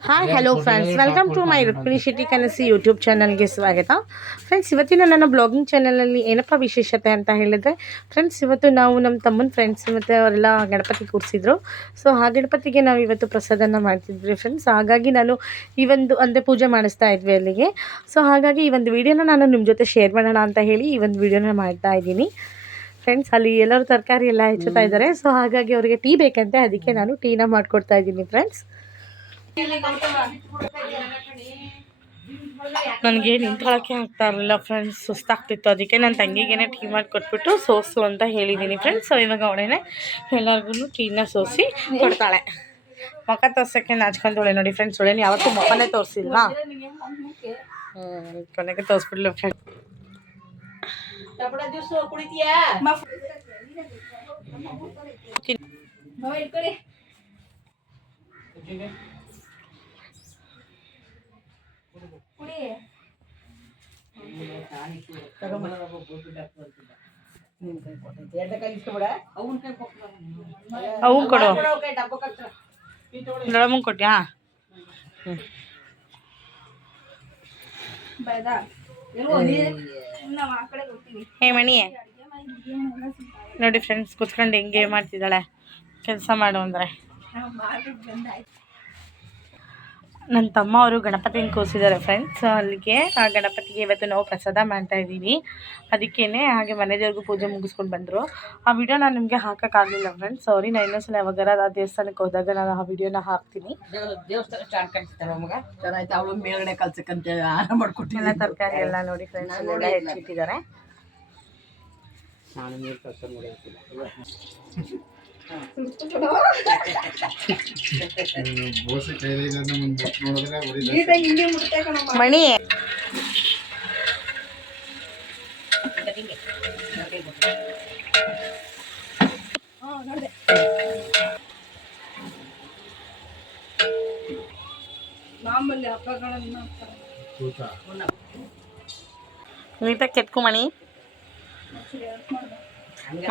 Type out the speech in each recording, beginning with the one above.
Hi hello friends, welcome to my Rukmini Shetty ಕನಸಿ YouTube ಚಾನಲ್ಗೆ ಸ್ವಾಗತ. ಫ್ರೆಂಡ್ಸ್, ಇವತ್ತಿನ ನನ್ನ ಬ್ಲಾಗಿಂಗ್ ಚಾನಲಲ್ಲಿ ಏನಪ್ಪ ವಿಶೇಷತೆ ಅಂತ ಹೇಳಿದ್ರೆ, ಫ್ರೆಂಡ್ಸ್ ಇವತ್ತು ನಾವು ನಮ್ಮ ತಮ್ಮನ ಫ್ರೆಂಡ್ಸ್ ಮತ್ತು ಅವರೆಲ್ಲ ಗಣಪತಿ ಕೂರಿಸಿದ್ರು. ಸೊ ಆ ಗಣಪತಿಗೆ ನಾವು ಇವತ್ತು ಪ್ರಸಾದನ ಮಾಡ್ತಿದ್ವಿ ಫ್ರೆಂಡ್ಸ್. ಹಾಗಾಗಿ ನಾನು ಈ ಒಂದು ಅಂದರೆ ಪೂಜೆ ಮಾಡಿಸ್ತಾ ಇದ್ವಿ ಅಲ್ಲಿಗೆ. ಸೊ ಹಾಗಾಗಿ ಈ ಒಂದು ವಿಡಿಯೋನ ನಾನು ನಿಮ್ಮ ಜೊತೆ ಶೇರ್ ಮಾಡೋಣ ಅಂತ ಹೇಳಿ ಈ ಒಂದು ವಿಡಿಯೋನ ಮಾಡ್ತಾ ಇದ್ದೀನಿ ಫ್ರೆಂಡ್ಸ್. ಅಲ್ಲಿ ಎಲ್ಲರೂ ತರಕಾರಿ ಎಲ್ಲ ಹೆಚ್ಚುತ್ತಾ ಇದ್ದಾರೆ. ಸೊ ಹಾಗಾಗಿ ಅವರಿಗೆ ಟೀ ಬೇಕಂತೆ, ಅದಕ್ಕೆ ನಾನು ಟೀನ ಮಾಡಿಕೊಡ್ತಾ ಇದ್ದೀನಿ ಫ್ರೆಂಡ್ಸ್. ನನಗೆ ನಿಂತ್ಕೊಳ್ಳೋಕ್ಕೆ ಆಗ್ತಾ ಇರಲಿಲ್ಲ ಫ್ರೆಂಡ್ಸ್, ಸುಸ್ತಾಗ್ತಿತ್ತು. ಅದಕ್ಕೆ ನನ್ನ ತಂಗಿಗೇನೆ ಟೀ ಮಾಡಿ ಕೊಟ್ಬಿಟ್ಟು ಸೋಸು ಅಂತ ಹೇಳಿದ್ದೀನಿ ಫ್ರೆಂಡ್ಸ್. ಸೊ ಇವಾಗ ಅವಳೇನೆ ಎಲ್ಲರಿಗೂ ಟೀನ ಸೋಸಿ ಕೊಡ್ತಾಳೆ. ಮುಖ ತೋರ್ಸೋಕ್ಕೆ ನಾಚ್ಕೊಂತವಳೆ ನೋಡಿ ಫ್ರೆಂಡ್ಸ್. ಅವಳೇನು ಯಾವತ್ತೂ ಮುಖನೇ ತೋರಿಸಿಲ್ವಾ, ಕೊನೆಗೆ ತೋರಿಸ್ಬಿಡ್ಲು ಫ್ರೆಂಡ್ಸ್. ಅವನ್ ಕೊಡು, ನಳಮಂಗ್ ಕೊಟ್ಯಾ? ಹೇ ಮಣಿ ನೋಡಿ ಫ್ರೆಂಡ್ಸ್, ಕುತ್ಕೊಂಡು ಹೆಂಗೆ ಮಾಡ್ತಿದ್ದಾಳೆ ಕೆಲಸ ಮಾಡು ಅಂದರೆ. ನನ್ನ ತಮ್ಮ ಅವರು ಗಣಪತಿನ ಕೂರಿಸಿದ್ದಾರೆ ಫ್ರೆಂಡ್ಸ್. ಅಲ್ಲಿಗೆ ಆ ಗಣಪತಿಗೆ ಇವತ್ತು ನಾವು ಪ್ರಸಾದ ಮಾಡ್ತಾಯಿದ್ದೀವಿ. ಅದಕ್ಕೇ ಹಾಗೆ ಮನೆ ದೇವ್ರಿಗೂ ಪೂಜೆ ಮುಗಿಸ್ಕೊಂಡು ಬಂದರು. ಆ ವಿಡಿಯೋ ನಾನು ನಿಮಗೆ ಹಾಕೋಕ್ಕಾಗಲಿಲ್ಲ ಫ್ರೆಂಡ್ಸ್, ಸಾರಿ. ನಾನು ಇನ್ನೊಂದ್ಸಲ ಯಾವಾಗಾರ ಆ ದೇವಸ್ಥಾನಕ್ಕೆ ಹೋದಾಗ ನಾನು ಆ ವಿಡಿಯೋನ ಹಾಕ್ತೀನಿ. ದೇವಸ್ಥಾನ ಚೆನ್ನಾಗಿ ಕಾಣಿಸ್ತಾರೆ ಮಗ, ಚೆನ್ನಾಯ್ತು. ಅವಳು ಮೇಲ್ಗಡೆ ಕಲ್ಸಕ್ಕಂತ ಆಹಾರ ಮಾಡ್ಕೊಟ್ಟಿಲ್ಲ. ತರಕಾರಿ ಎಲ್ಲ ನೋಡಿ ಫ್ರೆಂಡ್ಸ್, ಎಲ್ಲ ಹೆಚ್ಚಿಟ್ಟಿದ್ದಾರೆ. ನಾನು ನೀರು ಕಳ್ಸೋದು ನೋಡಿರ್ತಿಲ್ಲ. ಮಣಿ ಮಾಮೂಲಿ ಹಬ್ಬಗಳನ್ನು ನೀಟಾಗಿ ಕೆತ್ಕು ಮಣಿ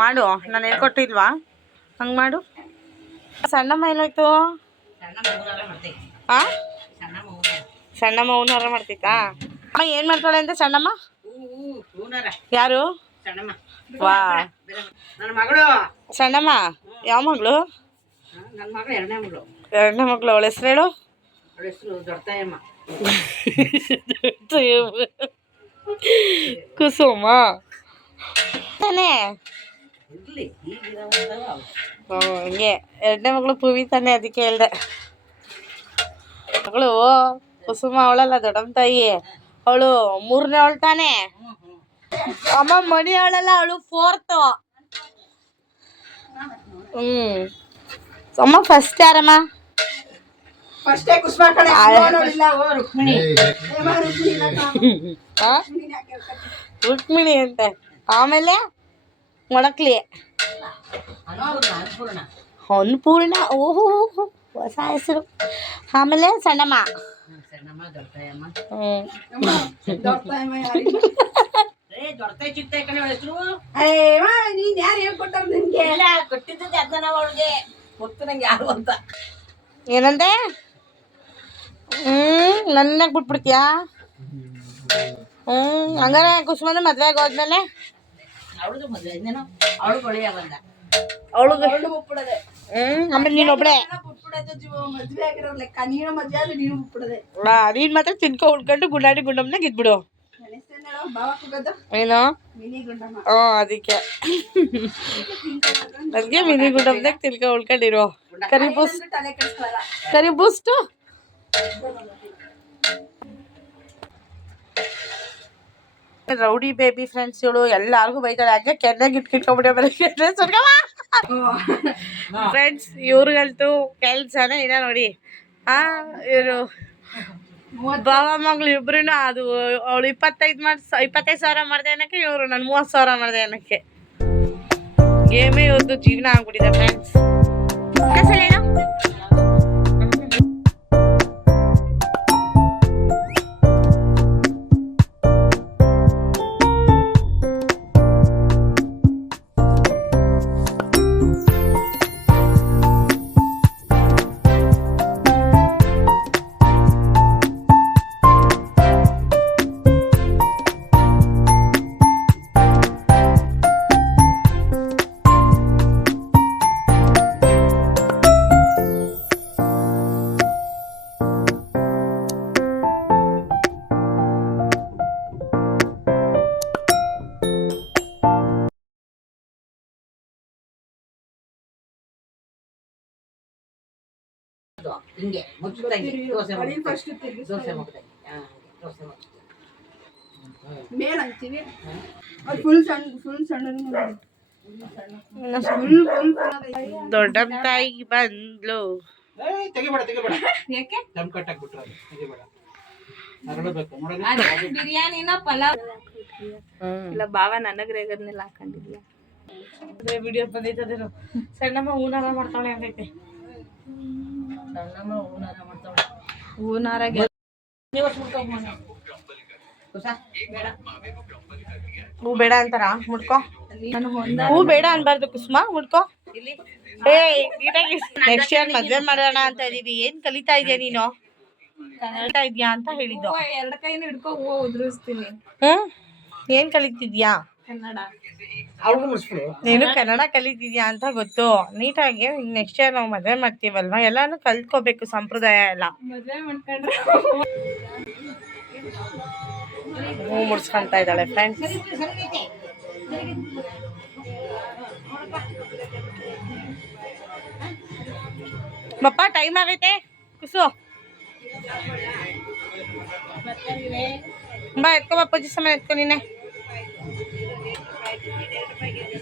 ಮಾಡು. ನಾನು ಹೇಳ್ಕೊಟ್ಟಿಲ್ವಾ? ಹಂಗೆ ಮಾಡು. ಸಣ್ಣಮ್ಮ ಏನಾಯ್ತು? ಹಾಂ, ಸಣ್ಣಮ್ಮ ಹೂನಾರ ಮಾಡ್ತೈತಾ? ಅಮ್ಮ ಏನು ಮಾಡ್ತಾಳೆ ಅಂತ ಸಣ್ಣಮ್ಮ? ಯಾರು? ವಾ, ನನ್ನ ಮಗಳು ಸಣ್ಣಮ್ಮ ಯಾವ ಮಗಳು? ನನ್ನ ಮಗಳು ಎರಡನೇ ಮಗಳು. ಎರಡನೇ ಮಗಳು. ಅವಳ ಹೆಸ್ರು ಹೇಳು. ಅವಳ ಹೆಸರು ದೊಡ್ಡತಾಯಮ್ಮ. ಕುಸುಮ ತಾನೇ? ಹಂಗೆ ಎರಡನೇ ಮಗಳು ಪೂವಿ ತಾನೆ, ಅದಕ್ಕೆ ಹೇಳ್ದೆ. ಮಗಳು ಕುಸುಮ ಅವಳಲ್ಲ, ದೊಡ್ಡಮ್ಮ ತಾಯಿ ಅವಳು ಮೂರನೇ ಅವಳು ತಾನೆ. ಅಮ್ಮ ಮಣಿ ಅವಳಲ್ಲ, ಅವಳು 4th. ಅಮ್ಮ ಫಸ್ಟ್ ಯಾರಮ್ಮ? ರುಕ್ಮಿಣಿ ಅಂತೆ. ಆಮೇಲೆ ಮೊಣಕ್ಲಿ ಅನ್ನಪೂರ್ಣ. ಓಹೋ, ಹೊಸ ಹೆಸರು. ಆಮೇಲೆ ಸಣ್ಣಮ್ಮ. ಏನಂದೆ? ನನ್ನಾಗ ಬಿಟ್ಬಿಡ್ತೀಯಾ? ಹಂಗಾರೆ ಕುಸುಮನ ಮದ್ವೆ ಆಗೋದ್ಮೇಲೆ ಆಮೇಲೆ ನೀನ್ ಒಬ್ಳೆ ನೀನ್ ಮಾತ್ರ ತಿನ್ಕೊ ಉಳ್ಕೊಂಡು ಗುಂಡಾಡಿ ಗುಂಡಮ್ಮನಾಗ ಇದ್ಬಿಡು. ಏನೋ ಅದಕ್ಕೆ ಮಿನಿ ಗುಂಡಮ್ಮನಾಗ ತಿನ್ಕೊ ಉಳ್ಕೊಂಡಿರೋ. ಕರಿ ಬೂಸ್ಟು. ರೌಡಿ ಬೇಬಿ ಫ್ರೆಂಡ್ಸ್ ಇವಳು, ಎಲ್ಲಾರ್ಗು ಬೈತಾಳೆ. ಯಾಕೆ ಕೆನ್ನಾಗ ಇಟ್ಕೊಂಡ್ಬಿಟ್ಟೆ ಫ್ರೆಂಡ್ಸ್. ಇವ್ರಿಗಂತೂ ಕೆಲ್ಸನೇ ಇಲ್ಲ ನೋಡಿ. ಇವರು ಬಾವ ಮಗಳು ಇಬ್ರು ಅದು ಅವಳು 25 ಸಾವಿರ ಮಾಡಿದೆ ಅನ್ನಕ್ಕೆ, ಇವರು ನಾನು 30,000 ಮಾಡಿದೆ ಅನ್ನಕ್ಕೆ. ಗೇಮೇ ಇವತ್ತು ಜೀವನ ಆಗ್ಬಿಟ್ಟಿದೆ ಫ್ರೆಂಡ್ಸ್. ಏನು ಹಿಂಗೆ ಮುಚ್ಚುತ್ತಂಗೆ ದೋಸೆ ಅಡಿ ಮುಚ್ಚುತ್ತೆ. ಫಸ್ಟ್ ತಿರ್ಗಿಸ್ತಾ ದೋಸೆ ಇದ್ದೀನಿ. ಮುಚ್ಚುತ್ತೆ. ದೋಸೆ ಮುಚ್ಚುತ್ತೆ. ಮೇಲ್ ಅಂತೀವಿ ಅದು ಫುಲ್ ಸಣ್ಣ ದೊಡ್ಡ ತಾಯಿ ಬಂದ್ಲು. ತೆಗಿಬೇಡ ಯಾಕೆ ದಮ್ ಕಟ್ಟಾಕ್ಬಿಟ್ರೆ ತೆಗಿಬೇಡ ಹರಡಬೇಕು ನೋಡೋದು ಬಿರಿಯಾನಿನ ಪಲಾವ್ ಇಲ್ಲ ಬಾವ ನನಗ್ ರೇಗದ್ನೆಲ್ಲ ಹಾಕೊಂಡಿದ್ಯಾ ವಿಡಿಯೋ ಬಂದೈತದೇನು ಸಣ್ಣಮ್ಮ ಹೂನಾರ ಮಾಡ್ತಾಳೆ ಅಂತೈತೆ. ಸಣ್ಣಮ್ಮ ಹೂನಾರ ಮಾಡ್ತಾಳೆ. ಹೂನಾರಾಗೆ ಕುಸ ಬೇಡ. ಹೂ ಬೇಡ ಅಂತಾರ ಮುಡ್ಕೋ. ನಾನು ಹೂ ಬೇಡ ಅನ್ಬಾರ್ದು ಕುಸುಮ, ಮುಡ್ಕೋ. ನೆಕ್ಸ್ಟ್ ಇಯರ್ ಮದ್ವೆ ಮಾಡೋಣ ಅಂತ ಇದೀವಿ. ಏನ್ ಕಲಿತಾ ಇದೀಯ ನೀನು? ಕಲಿತಾ ಇದ್ಯಾ ಅಂತ ಹೇಳಿದ್ದು. ಎರಡು ಕೈನ ಹಿಡ್ಕೊ ಹೂವು ಉದುರಿಸ್ತೀನಿ. ಏನ್ ಕಲಿತಿದ್ಯಾ? ಕನ್ನಡ ಅವ್ರಿಗೂ ಮುಗಿಸ್ಬಿಡು. ನೀನು ಕನ್ನಡ ಕಲಿತಿದ್ಯಾ ಅಂತ ಗೊತ್ತು. ನೀಟಾಗಿ ನೆಕ್ಸ್ಟ್ ಇಯರ್ ನಾವು ಮದ್ವೆ ಮಾಡ್ತೀವಲ್ವಾ, ಎಲ್ಲಾನು ಕಲ್ತ್ಕೋಬೇಕು, ಸಂಪ್ರದಾಯ ಎಲ್ಲ. ಮದ್ವೆ ಮಾಡ್ಕೊಂಡ್ರೆ ಹೂ ಮುಡ್ಸ್ಕೊಂತ ಇದ್ದಾಳೆ ಫ್ರೆಂಡ್ಸ್. ಮಪ್ಪ ಟೈಮ್ ಆಗೈತೆ ಕುಸು ಬಾ ಎತ್ಕೋ ಬಾ, ಪೂಜೆ ಸಮಯ ಎತ್ಕೊ ನೀನೆ.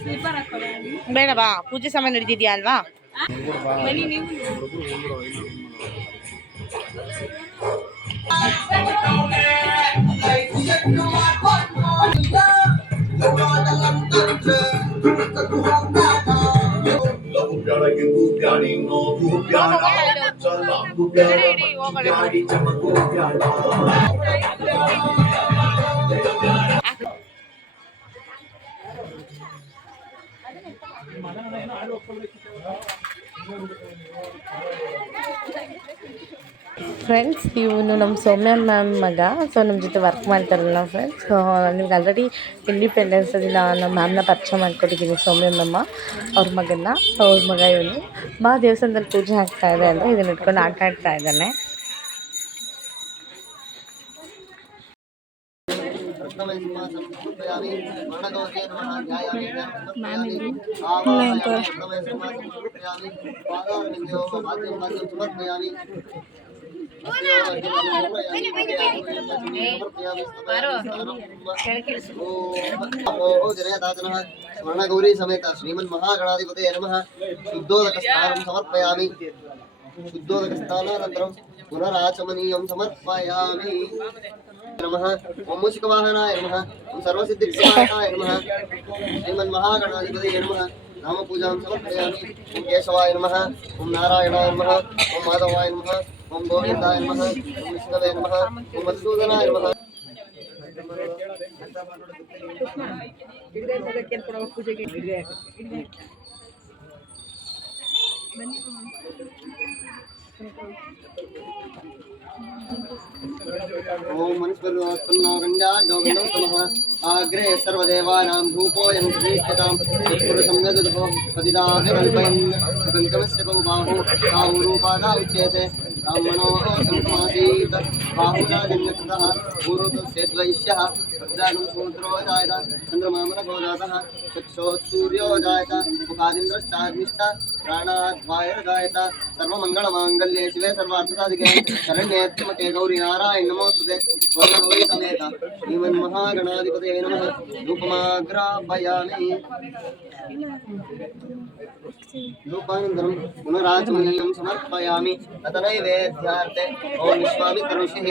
ಸ್ಲೀಪರ್ ಹಾಕೊಳ್ಳಿ ಬೇಡ ಬಾ, ಪೂಜೆ ಸಮಯ ನಡೀತಿದ್ಯಾ ಅಲ್ವಾ. ಬನ್ನಿ ನೀವು ಫ್ರೆಂಡ್ಸ್, ಇವನು ನಮ್ಮ ಸೌಮ್ಯ ಮ್ಯಾಮ್ ಮಗ. ಸೊ ನಮ್ಮ ಜೊತೆ ವರ್ಕ್ ಮಾಡ್ತಾರಲ್ಲ ಫ್ರೆಂಡ್ಸ್. ನಿಮ್ಗೆ ಆಲ್ರೆಡಿ ಇಂಡಿಪೆಂಡೆನ್ಸ್ ದಿನ ನಮ್ಮ ಮ್ಯಾಮ್ನ ಪರಿಚಯ ಮಾಡ್ಕೊಟ್ಟಿದ್ದೀನಿ, ಸೌಮ್ಯ ಮ್ಯಾಮ ಅವ್ರ ಮಗನ್ನ. ಅವ್ರ ಮಗ ಇವನು. ಬಾ ದೇವಸ್ಥಾನದಲ್ಲಿ ಪೂಜೆ ಆಗ್ತಾ ಇದೆ ಅಂದರೆ ಇದನ್ನ ಇಟ್ಕೊಂಡು ಆಟ ಆಡ್ತಾ ಇದ್ದಾನೆ. स्वर्णगौरी समेत श्रीमन् महागणाधिपतये नमः। शुद्धोदकस्नानं समर्पयामि। शुद्धोदकस्नानानन्तरं पुनराचमनीयं समर्पयामि। नमः ओं मूषिकवाहनाय नमः। ओं सर्वसिद्धिप्रदायकाय नमः। श्रीमन् महागणाधिपतये नमः। नामपूजां समर्पयामि। ओं केशवाय नमः। ओं नारायणाय नमः। ओं माधवाय नमः। ओं गोविन्दाय नमः। ओं विष्णवे नमः। ओं मधुसूदनाय नमः। ओम मनुस्मृतोत्पन्नो गंजाद्यो गंधोत्तमः आग्रे सर्वदेवानां धूपोऽयं श्रेष्ठतां यत्पुरुषं यदुदो पतिदाभिकल्पयन् गङ्गमस्य कौ बाहु बाहुरूपादा उच्यते ब्राह्मणो संसमासीत् बाहुराजन्यकृतः पूर्वतस्य द्वैष्यः भद्रागं शूद्रो जायत चन्द्रमामनभो जातः चक्षुः सूर्यो जायत मुखादिन्द्रश्चाग्निश्च प्राणाद्वायुर्जायत सर्वमङ्गलमाङ्गल्ये शिवे सर्वार्थसाधिके शरण्ये त्र्यम्बके गौरी नारायण नमोस्तुते स्वर्णगौरी समेत श्रीमन्महागणाधिपतये नमः। धूपमाग्रापयामि। धूपानन्तरं पुनराचमनीयं समर्पयामि। तदनैवेद्यार्थे ॐ विश्वामित्र ऋषिः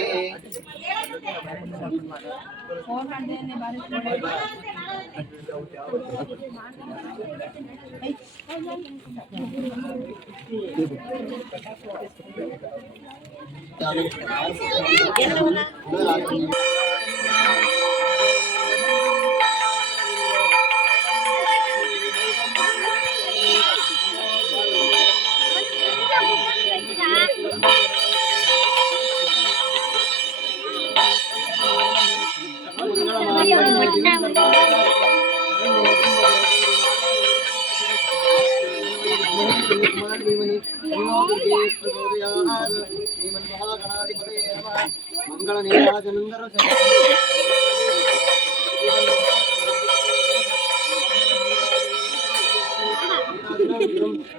ಮಂಗಳ ನೀರಾಜನಂದರ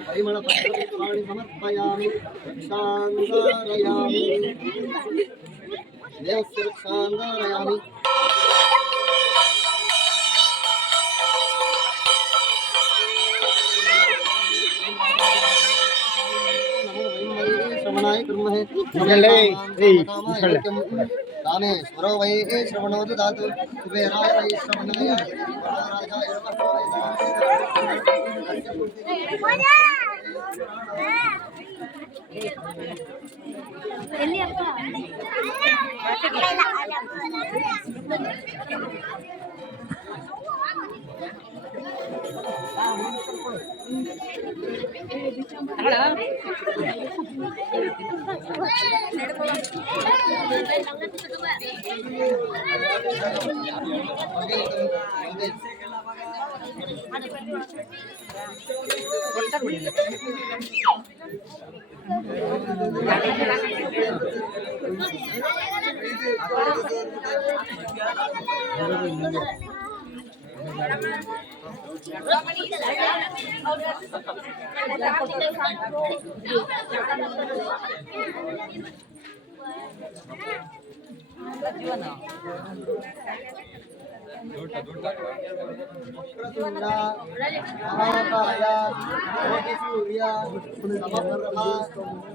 ಪರಿಮಳ ಪುಷ್ಪಾಣಿ ಸಮರ್ಪಯಾಮಿ ಶಾಂತಾರಯಾಮಿ ದೇವಸ್ಯ ಶಾಂತಾರಯಾಮಿ श्रवणाय कुर्महे कामेश्वरो वै श्रवणो ददातु कुबेराय वै श्रवणाय राजाय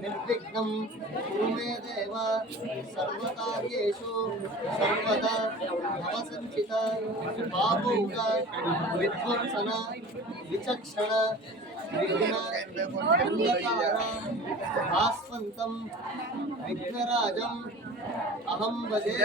निर्विघ्नं कुरु मे देव सर्वकार्येषु सर्वदा भवसञ्चित पापौक विध्वंसन विचक्षण विघ्न अंधकार भास्वन्तं विघ्नराजम् अहं भजे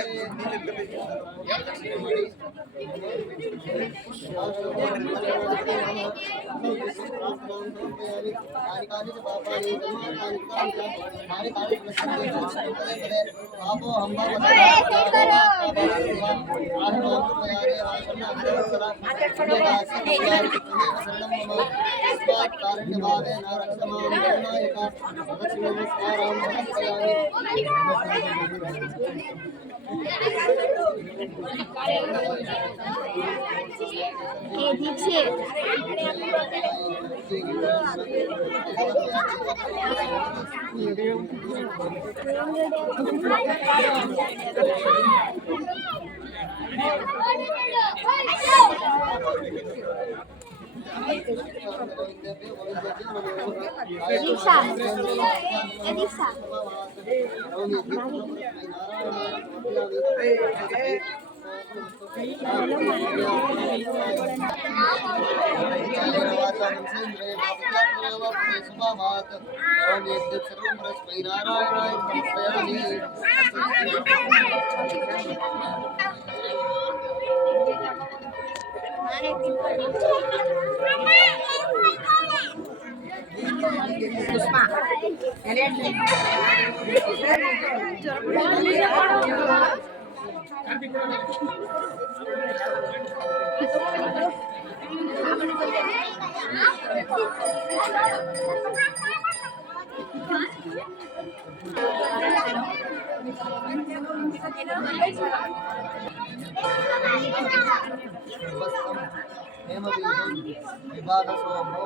विभागसोमो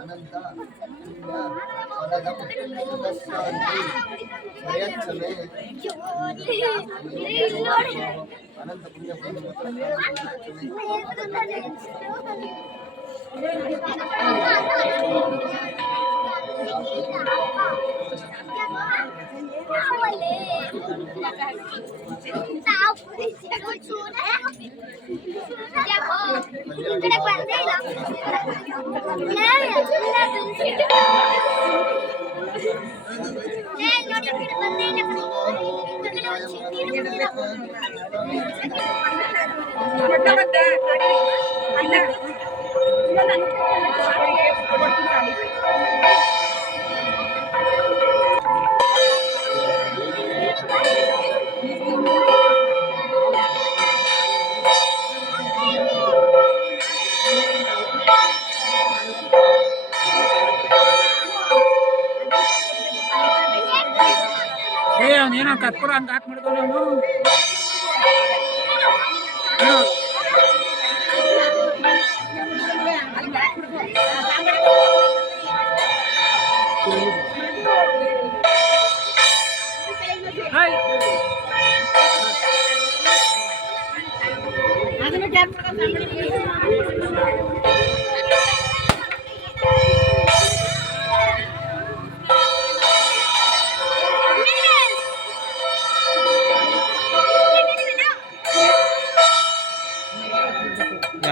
अनंत वरदं तस्यान्ति प्रयच्छमे अनंत पुण्य ಅವನೇನೋ ಕರ್ಪೂರ ಹಂಗೆ ಹಾಕ್ಬಿಡ್ತಾನ ಅವನು.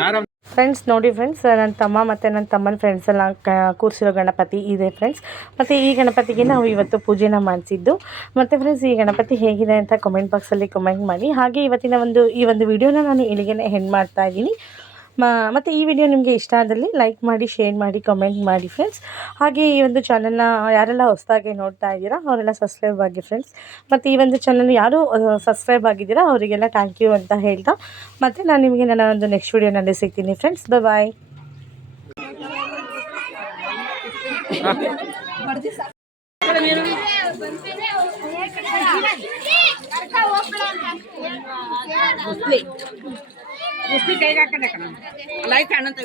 ಯಾರು ಫ್ರೆಂಡ್ಸ್ ನೋಡಿ ಫ್ರೆಂಡ್ಸ್, ನನ್ನ ತಮ್ಮ ಮತ್ತು ನನ್ನ ತಮ್ಮನ ಫ್ರೆಂಡ್ಸ್ ಎಲ್ಲ ಕೂರಿಸಿರೋ ಗಣಪತಿ ಇದೆ ಫ್ರೆಂಡ್ಸ್. ಮತ್ತು ಈ ಗಣಪತಿಗೆ ನಾವು ಇವತ್ತು ಪೂಜೆನ ಮಾಡಿಸಿದ್ದು. ಮತ್ತು ಫ್ರೆಂಡ್ಸ್, ಈ ಗಣಪತಿ ಹೇಗಿದೆ ಅಂತ ಕಮೆಂಟ್ ಬಾಕ್ಸಲ್ಲಿ ಕಮೆಂಟ್ ಮಾಡಿ. ಹಾಗೆ ಈ ಒಂದು ವಿಡಿಯೋನ ನಾನು ಇಲ್ಲಿಗೆ ಹೆಂಡ್ ಮಾಡ್ತಾ ಇದ್ದೀನಿ. ಮತ್ತು ಈ ವಿಡಿಯೋ ನಿಮಗೆ ಇಷ್ಟ ಆದಲ್ಲಿ ಲೈಕ್ ಮಾಡಿ, ಶೇರ್ ಮಾಡಿ, ಕಮೆಂಟ್ ಮಾಡಿ ಫ್ರೆಂಡ್ಸ್. ಹಾಗೆ ಈ ಒಂದು ಚಾನಲ್ನ ಯಾರೆಲ್ಲ ಹೊಸದಾಗಿ ನೋಡ್ತಾ ಇದ್ದೀರಾ ಅವರೆಲ್ಲ ಸಬ್ಸ್ಕ್ರೈಬ್ ಆಗಿ ಫ್ರೆಂಡ್ಸ್. ಮತ್ತು ಈ ಒಂದು ಚಾನಲ್ ಯಾರು ಸಬ್ಸ್ಕ್ರೈಬ್ ಆಗಿದ್ದೀರಾ ಅವರಿಗೆಲ್ಲ ಥ್ಯಾಂಕ್ ಯು ಅಂತ ಹೇಳ್ತಾ, ಮತ್ತು ನಾನು ನಿಮಗೆ ನನ್ನ ಒಂದು ನೆಕ್ಸ್ಟ್ ವಿಡಿಯೋನಲ್ಲಿ ಸಿಗ್ತೀನಿ ಫ್ರೆಂಡ್ಸ್. ಬಾಯ್. ಕೈಗೆ ಹಾಕಂಡೆ ಕಣ ಲೈಟ್ ಅಣ್ಣಂತ